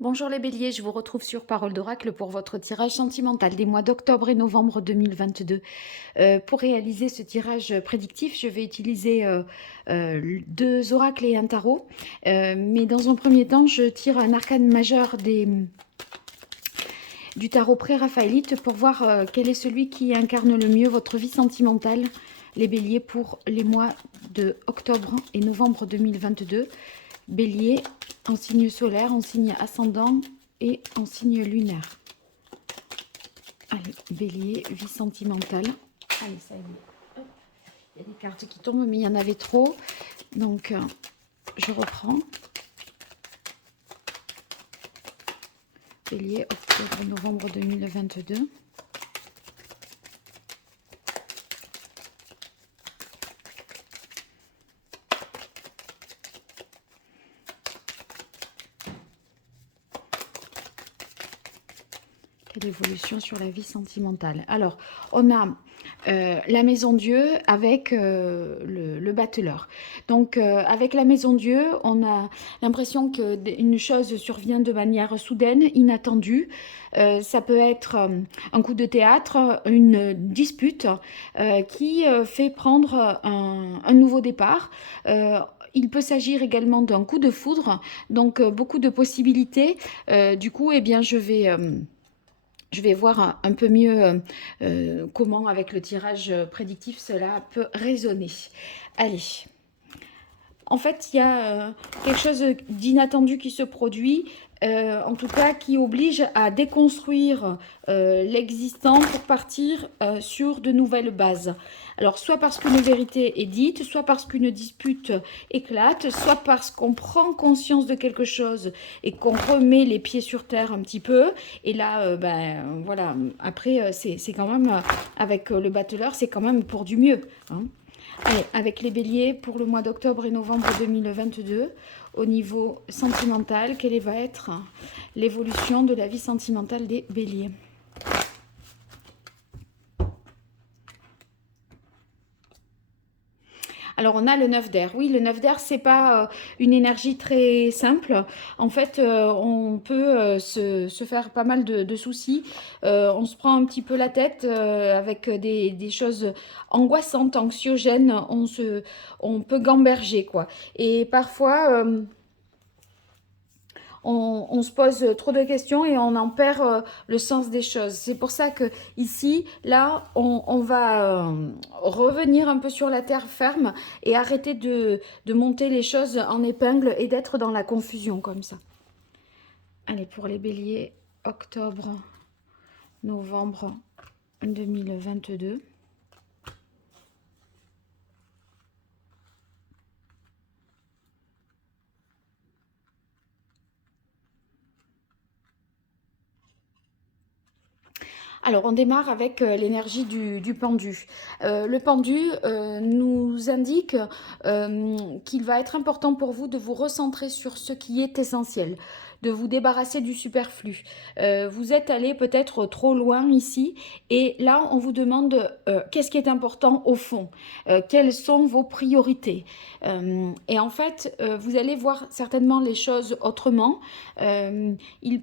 Bonjour les béliers, je vous retrouve sur Parole d'Oracle pour votre tirage sentimental des mois d'octobre et novembre 2022. Pour réaliser ce tirage prédictif, je vais utiliser deux oracles et un tarot. Mais dans un premier temps, je tire un arcane majeur du tarot pré-raphaélite pour voir quel est celui qui incarne le mieux votre vie sentimentale, les béliers, pour les mois de octobre et novembre 2022. Bélier, en signe solaire, en signe ascendant et en signe lunaire. Allez, bélier, vie sentimentale. Allez, ça y est. Hop. Il y a des cartes qui tombent, mais il y en avait trop. Donc, je reprends. Bélier, octobre, novembre 2022. Quelle évolution sur la vie sentimentale? Alors, on a la maison Dieu avec le battleur. Donc, avec la maison Dieu, on a l'impression qu'une chose survient de manière soudaine, inattendue. Ça peut être un coup de théâtre, une dispute qui fait prendre un nouveau départ. Il peut s'agir également d'un coup de foudre, donc beaucoup de possibilités. Du coup, eh bien, je vais voir un peu mieux comment, avec le tirage prédictif, cela peut résonner. Allez. En fait, il y a quelque chose d'inattendu qui se produit, en tout cas qui oblige à déconstruire l'existant pour partir sur de nouvelles bases. Alors, soit parce qu'une vérité est dite, soit parce qu'une dispute éclate, soit parce qu'on prend conscience de quelque chose et qu'on remet les pieds sur terre un petit peu. Et là, ben voilà, après, c'est quand même, avec le battleur, c'est quand même pour du mieux, hein. Allez, avec les béliers pour le mois d'octobre et novembre 2022, au niveau sentimental, quelle va être l'évolution de la vie sentimentale des béliers? Alors, on a le 9 d'air. Oui, le 9 d'air, c'est pas une énergie très simple. En fait, on peut se faire pas mal de soucis. On se prend un petit peu la tête avec des choses angoissantes, anxiogènes. On peut gamberger, quoi. Et parfois, on se pose trop de questions et on en perd le sens des choses. C'est pour ça que ici, là, on va revenir un peu sur la terre ferme et arrêter de monter les choses en épingle et d'être dans la confusion comme ça. Allez, pour les béliers, octobre, novembre 2022. Alors, on démarre avec l'énergie du pendu. Le pendu nous indique qu'il va être important pour vous de vous recentrer sur ce qui est essentiel, de vous débarrasser du superflu. Vous êtes allé peut-être trop loin ici, et là, on vous demande qu'est-ce qui est important au fond, quelles sont vos priorités. Et en fait, vous allez voir certainement les choses autrement. Ça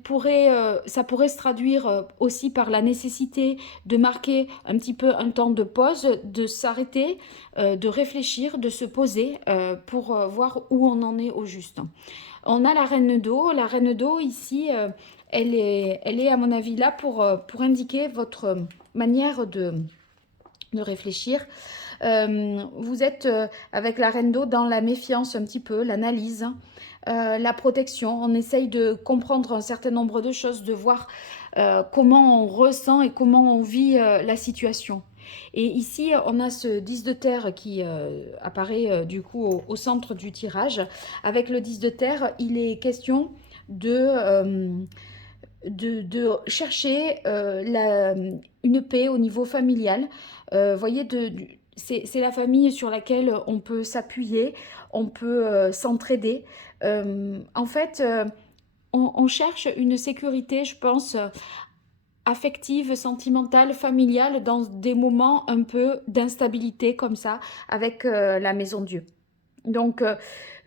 pourrait se traduire aussi par la nécessité de marquer un petit peu un temps de pause, de s'arrêter, de réfléchir, de se poser pour voir où on en est au juste. On a la reine d'eau. La reine d'eau ici, elle est à mon avis là pour indiquer votre manière de réfléchir. Vous êtes avec la reine d'eau dans la méfiance un petit peu, l'analyse, la protection. On essaye de comprendre un certain nombre de choses, de voir comment on ressent et comment on vit la situation. Et ici, on a ce 10 de terre qui apparaît du coup au centre du tirage. Avec le 10 de terre, il est question de chercher une paix au niveau familial. Voyez, c'est la famille sur laquelle on peut s'appuyer, on peut s'entraider. En fait, on cherche une sécurité, je pense, affective, sentimentale, familiale, dans des moments un peu d'instabilité comme ça, avec la maison Dieu. Donc,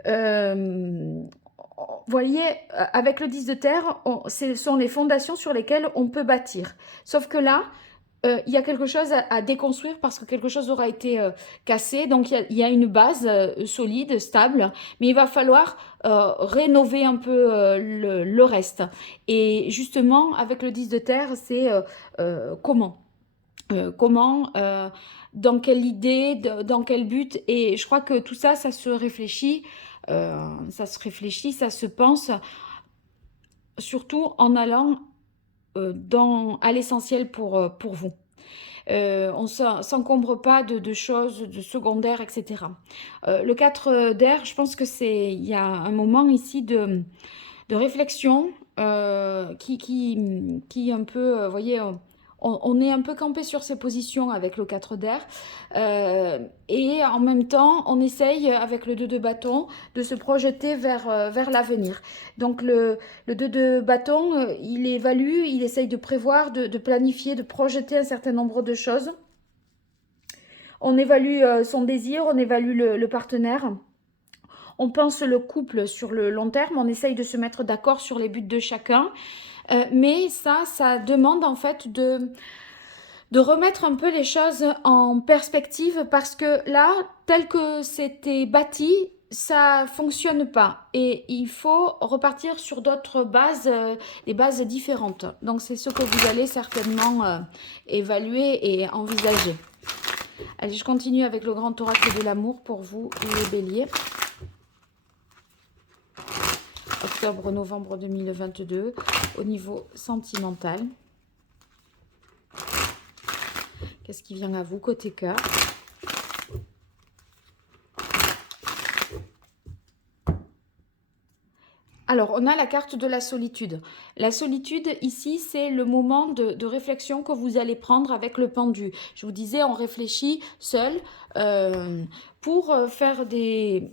euh, vous voyez, avec le 10 de terre, ce sont les fondations sur lesquelles on peut bâtir. Sauf que là, il y a quelque chose à déconstruire parce que quelque chose aura été cassé. Donc, il y a une base solide, stable, mais il va falloir rénover un peu le reste. Et justement, avec le 10 de terre, c'est comment comment, dans quelle idée, dans quel but. Et je crois que tout ça, ça se réfléchit, ça se pense, surtout en allant à l'essentiel pour vous. On ne s'encombre pas de choses, de secondaires, etc. Le 4 d'air, je pense que il y a un moment ici de réflexion qui un peu, vous voyez, on est un peu campé sur ses positions avec le 4 d'air. Et en même temps, on essaye, avec le 2 de bâton, de se projeter vers l'avenir. Donc le 2 de bâton, il évalue, il essaye de prévoir, de planifier, de projeter un certain nombre de choses. On évalue son désir, on évalue le partenaire. On pense le couple sur le long terme, on essaye de se mettre d'accord sur les buts de chacun. Mais ça demande en fait de remettre un peu les choses en perspective parce que là, tel que c'était bâti, ça fonctionne pas et il faut repartir sur d'autres bases, des bases différentes. Donc c'est ce que vous allez certainement évaluer et envisager. Allez, je continue avec le grand oracle de l'amour pour vous, les béliers. Octobre-novembre 2022, au niveau sentimental. Qu'est-ce qui vient à vous côté cœur? Alors, on a la carte de la solitude. La solitude, ici, c'est le moment de réflexion que vous allez prendre avec le pendu. Je vous disais, on réfléchit seul pour faire des...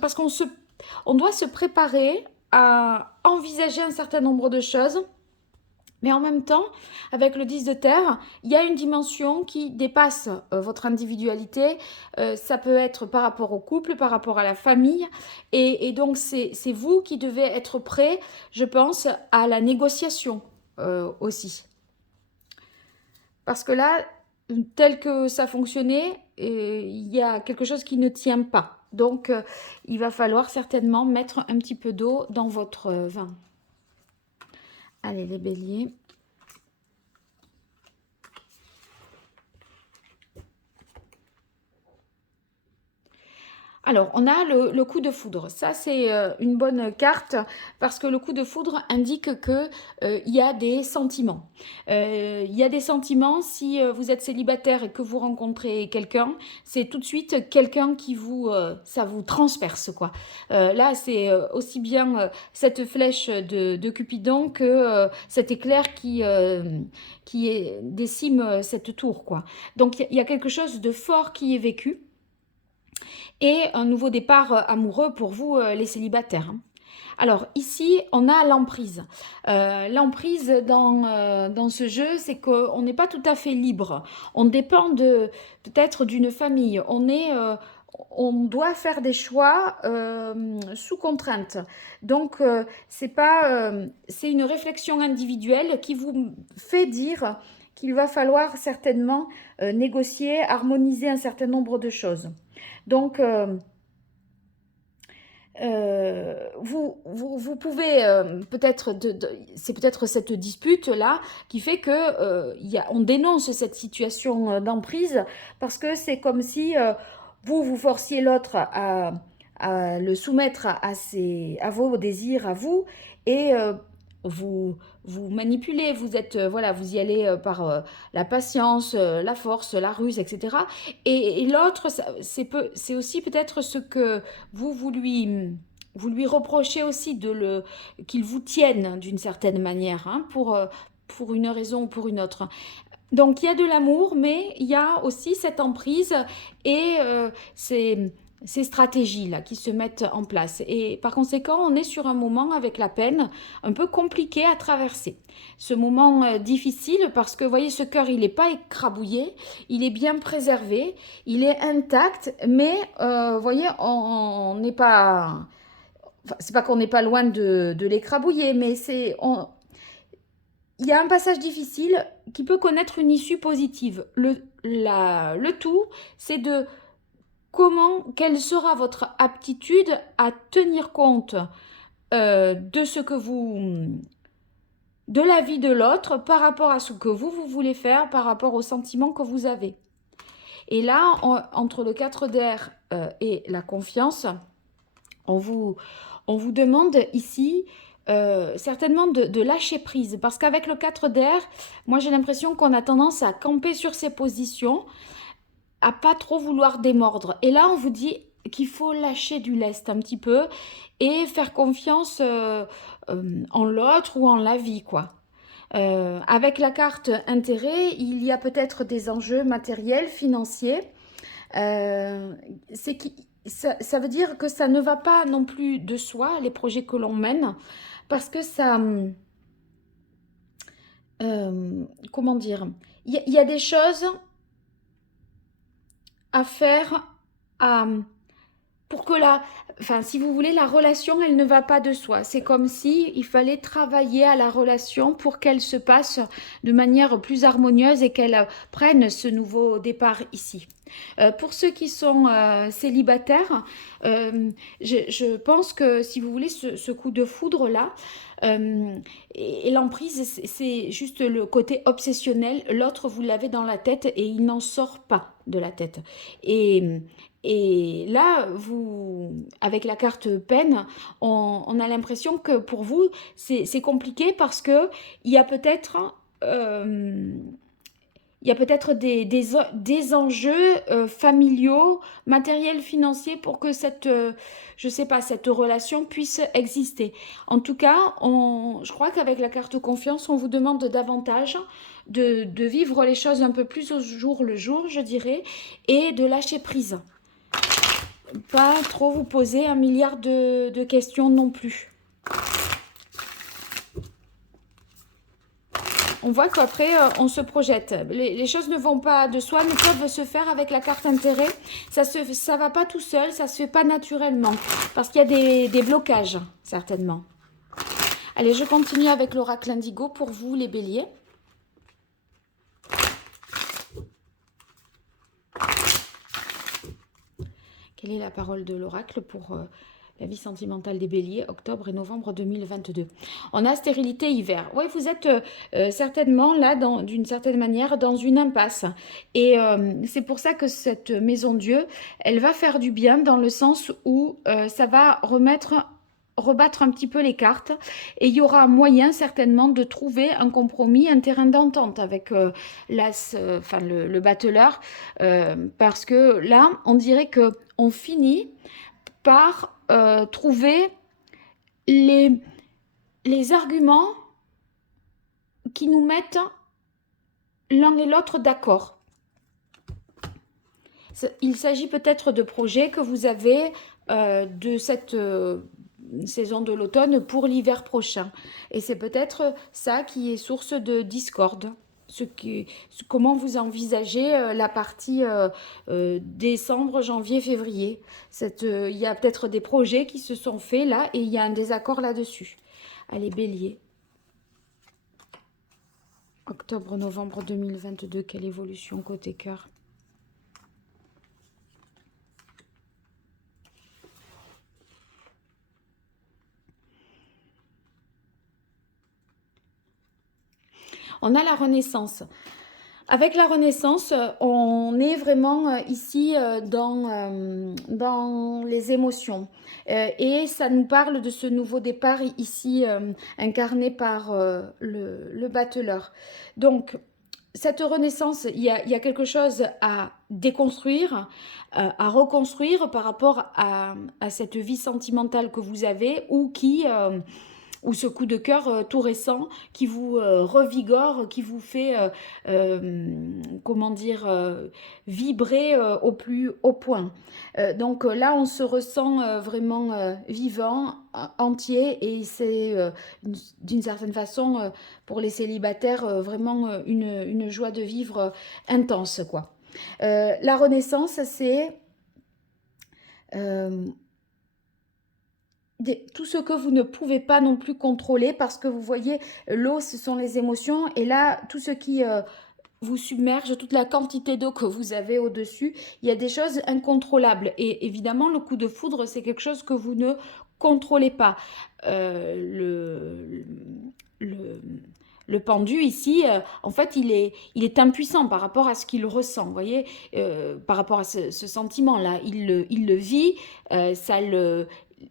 parce on doit se préparer à envisager un certain nombre de choses. Mais en même temps, avec le 10 de terre, il y a une dimension qui dépasse votre individualité. Ça peut être par rapport au couple, par rapport à la famille. Et donc, c'est vous qui devez être prêt, je pense, à la négociation aussi. Parce que là, tel que ça fonctionnait, il y a quelque chose qui ne tient pas. Donc, il va falloir certainement mettre un petit peu d'eau dans votre vin. Allez, les béliers. Alors, on a le coup de foudre. Ça, c'est une bonne carte parce que le coup de foudre indique qu'il y a des sentiments. Il y a des sentiments si vous êtes célibataire et que vous rencontrez quelqu'un. C'est tout de suite quelqu'un qui ça vous transperce, quoi. Là, c'est aussi bien cette flèche de Cupidon que cet éclair qui décime cette tour, quoi. Donc, il y a quelque chose de fort qui est vécu. Et un nouveau départ amoureux pour vous, les célibataires. Alors ici, on a l'emprise. L'emprise dans ce jeu, c'est qu'on n'est pas tout à fait libre. On dépend peut-être d'une famille. On doit faire des choix sous contrainte. Donc, c'est une réflexion individuelle qui vous fait dire qu'il va falloir certainement négocier, harmoniser un certain nombre de choses. Donc, vous pouvez peut-être, c'est peut-être cette dispute-là qui fait que on dénonce cette situation d'emprise parce que c'est comme si vous forciez l'autre à le soumettre à vos désirs, à vous, et vous manipulez, vous êtes, voilà, vous y allez par la patience, la force, la ruse, etc. Et l'autre, c'est aussi peut-être ce que vous lui reprochez aussi qu'il vous tienne d'une certaine manière, hein, pour une raison ou pour une autre. Donc il y a de l'amour, mais il y a aussi cette emprise et ces stratégies-là qui se mettent en place. Et par conséquent, on est sur un moment avec la peine un peu compliqué à traverser. Ce moment difficile parce que, vous voyez, ce cœur, il n'est pas écrabouillé, il est bien préservé, il est intact, mais, vous voyez, on n'est pas... enfin, c'est pas qu'on n'est pas loin de l'écrabouiller, mais il y a un passage difficile qui peut connaître une issue positive. Le tout, c'est de quelle sera votre aptitude à tenir compte de ce que de la vie de l'autre par rapport à ce que vous voulez faire, par rapport aux sentiments que vous avez. Et là, entre le 4 d'air et la confiance, on vous demande ici certainement de lâcher prise. Parce qu'avec le 4 d'air, moi j'ai l'impression qu'on a tendance à camper sur ses positions, à pas trop vouloir démordre. Et là, on vous dit qu'il faut lâcher du lest un petit peu et faire confiance en l'autre ou en la vie, quoi. Avec la carte intérêt, il y a peut-être des enjeux matériels, financiers. C'est qui, ça veut dire que ça ne va pas non plus de soi, les projets que l'on mène, parce que ça... comment dire? Il y a des choses à faire à, pour que enfin, si vous voulez, la relation, elle ne va pas de soi. C'est comme si il fallait travailler à la relation pour qu'elle se passe de manière plus harmonieuse et qu'elle prenne ce nouveau départ ici. Pour ceux qui sont célibataires, je pense que si vous voulez, ce coup de foudre-là, et l'emprise, c'est juste le côté obsessionnel. L'autre, vous l'avez dans la tête et il n'en sort pas de la tête. Et là, avec la carte peine, on a l'impression que pour vous, c'est compliqué parce que il y a peut-être des enjeux familiaux, matériels, financiers pour que je sais pas, cette relation puisse exister. En tout cas, je crois qu'avec la carte confiance, on vous demande davantage de vivre les choses un peu plus au jour le jour, je dirais, et de lâcher prise. Pas trop vous poser un milliard de questions non plus. On voit qu'après, on se projette. Les choses ne vont pas de soi, ne peuvent se faire avec la carte intérêt. Ça va pas tout seul, ça se fait pas naturellement. Parce qu'il y a des blocages, certainement. Allez, je continue avec l'oracle indigo pour vous, les béliers. Quelle est la parole de l'oracle pour la vie sentimentale des béliers, octobre et novembre 2022. On a stérilité hiver. Oui, vous êtes certainement là, d'une certaine manière, dans une impasse. Et c'est pour ça que cette maison Dieu, elle va faire du bien dans le sens où ça va rebattre un petit peu les cartes et il y aura moyen certainement de trouver un compromis, un terrain d'entente avec le battleur parce que là, on dirait que on finit par trouver les arguments qui nous mettent l'un et l'autre d'accord. Il s'agit peut-être de projets que vous avez de cette saison de l'automne pour l'hiver prochain. Et c'est peut-être ça qui est source de discorde. Comment vous envisagez la partie décembre, janvier, février. Il y a peut-être des projets qui se sont faits là et il y a un désaccord là-dessus. Allez, bélier. Octobre-novembre 2022, quelle évolution côté cœur? On a la Renaissance. Avec la Renaissance, on est vraiment ici dans les émotions. Et ça nous parle de ce nouveau départ ici incarné par le battleur. Donc, cette Renaissance, il y a quelque chose à déconstruire, à reconstruire par rapport à cette vie sentimentale que vous avez ou ce coup de cœur tout récent qui vous revigore, qui vous fait, comment dire, vibrer au plus haut point. Donc là, on se ressent vraiment vivant, entier, et c'est d'une certaine façon, pour les célibataires, vraiment une joie de vivre intense, quoi. La Renaissance, c'est tout ce que vous ne pouvez pas non plus contrôler parce que vous voyez, l'eau, ce sont les émotions et là, tout ce qui vous submerge, toute la quantité d'eau que vous avez au-dessus, il y a des choses incontrôlables. Et évidemment, le coup de foudre, c'est quelque chose que vous ne contrôlez pas. Le, le pendu ici, en fait, il est impuissant par rapport à ce qu'il ressent, vous voyez, par rapport à ce sentiment-là. Il le vit, ça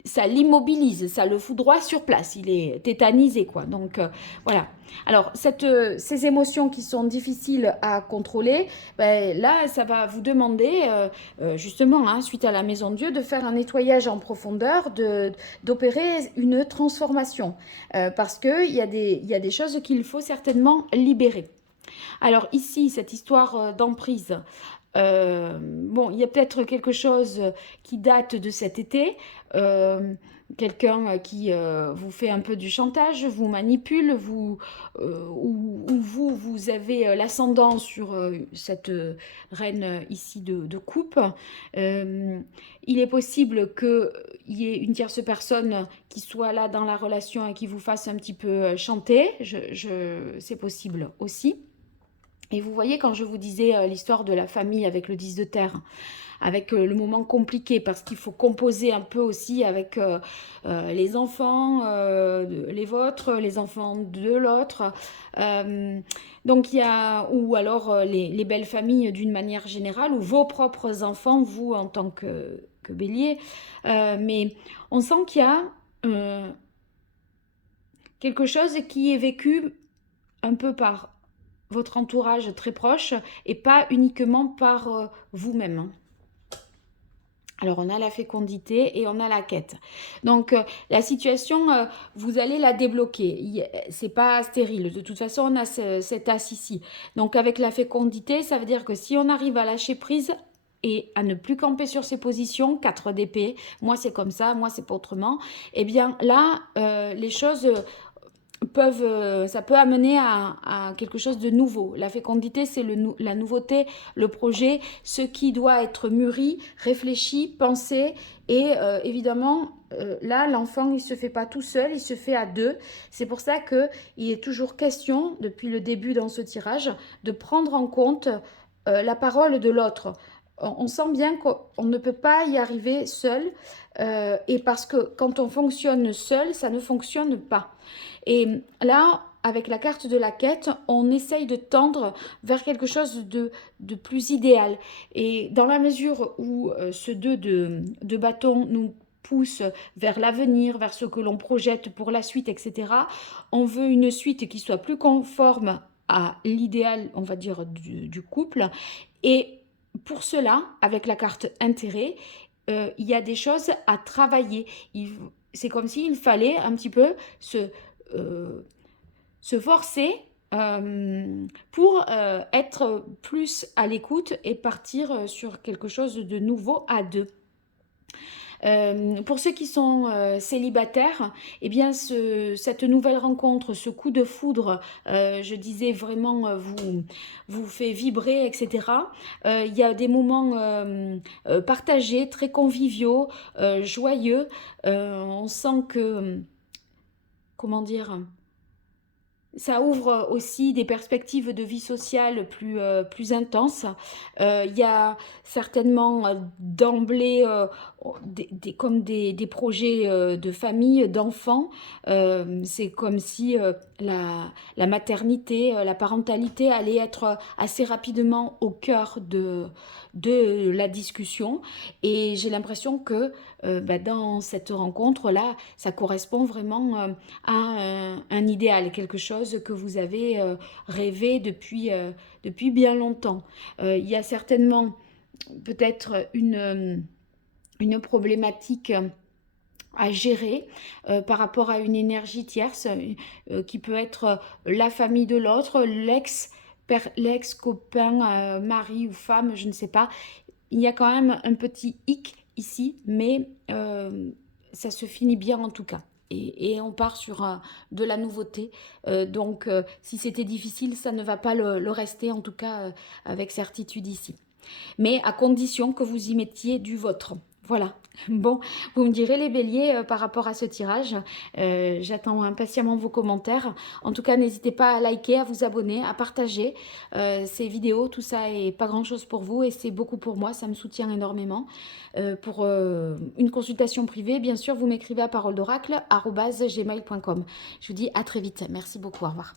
ça l'immobilise, ça le foudroie sur place, il est tétanisé, quoi. Donc, voilà. Alors, ces émotions qui sont difficiles à contrôler, ben, là, ça va vous demander, justement, hein, suite à la Maison de Dieu, de faire un nettoyage en profondeur, d'opérer une transformation. Parce qu'il y a des choses qu'il faut certainement libérer. Alors ici, cette histoire d'emprise, bon, il y a peut-être quelque chose qui date de cet été. Quelqu'un qui vous fait un peu du chantage, vous manipule, ou vous avez l'ascendant sur cette reine ici de coupe. Euh, il est possible qu'il y ait une tierce personne qui soit là dans la relation et qui vous fasse un petit peu chanter. C'est possible aussi. Et vous voyez, quand je vous disais l'histoire de la famille avec le 10 de terre, avec le moment compliqué, parce qu'il faut composer un peu aussi avec les enfants, les vôtres, les enfants de l'autre. Euh, donc il y a, ou alors les belles familles d'une manière générale, ou vos propres enfants, vous en tant que bélier. Mais on sent qu'il y a euh, quelque chose qui est vécu un peu par votre entourage très proche et pas uniquement par vous-même. Alors on a la fécondité et on a la quête. Donc la situation, vous allez la débloquer. C'est pas stérile. De toute façon, on a cet as ici. Donc avec la fécondité, ça veut dire que si on arrive à lâcher prise et à ne plus camper sur ses positions, 4 d'épée, moi c'est comme ça, moi c'est pas autrement, eh bien là, les choses ça peut amener à quelque chose de nouveau. La fécondité, c'est la nouveauté, le projet, ce qui doit être mûri, réfléchi, pensé. Et évidemment, là, l'enfant, il ne se fait pas tout seul, il se fait à deux. C'est pour ça qu'il est toujours question, depuis le début dans ce tirage, de prendre en compte la parole de l'autre. On sent bien qu'on ne peut pas y arriver seul, et parce que quand on fonctionne seul, ça ne fonctionne pas. Et là, avec la carte de la quête, on essaye de tendre vers quelque chose de plus idéal. Et dans la mesure où ce 2 de bâton nous pousse vers l'avenir, vers ce que l'on projette pour la suite, etc., on veut une suite qui soit plus conforme à l'idéal, on va dire, du couple. Et pour cela, avec la carte intérêt, il y a des choses à travailler. C'est comme s'il fallait un petit peu euh, se forcer pour être plus à l'écoute et partir sur quelque chose de nouveau à deux. Pour ceux qui sont célibataires, eh bien cette nouvelle rencontre, ce coup de foudre, je disais vraiment vous fait vibrer, etc. Il y a des moments partagés, très conviviaux, joyeux. On sent que, comment dire, ça ouvre aussi des perspectives de vie sociale plus intenses. Il y a certainement d'emblée comme des projets de famille, d'enfants. C'est comme si la maternité, la parentalité allait être assez rapidement au cœur de la discussion. Et j'ai l'impression que dans cette rencontre-là, ça correspond vraiment à un idéal, quelque chose que vous avez rêvé depuis bien longtemps. Il y a certainement peut-être une problématique à gérer par rapport à une énergie tierce qui peut être la famille de l'autre, l'ex-copain, mari ou femme, je ne sais pas. Il y a quand même un petit hic ici, mais ça se finit bien en tout cas. Et on part sur de la nouveauté. Donc, si c'était difficile, ça ne va pas le rester, en tout cas avec certitude ici. Mais à condition que vous y mettiez du vôtre. Voilà. Bon, vous me direz les béliers par rapport à ce tirage. J'attends impatiemment vos commentaires. En tout cas, n'hésitez pas à liker, à vous abonner, à partager ces vidéos. Tout ça est pas grand-chose pour vous et c'est beaucoup pour moi. Ça me soutient énormément. Pour une consultation privée, bien sûr, vous m'écrivez à paroledoracle@gmail.com. Je vous dis à très vite. Merci beaucoup. Au revoir.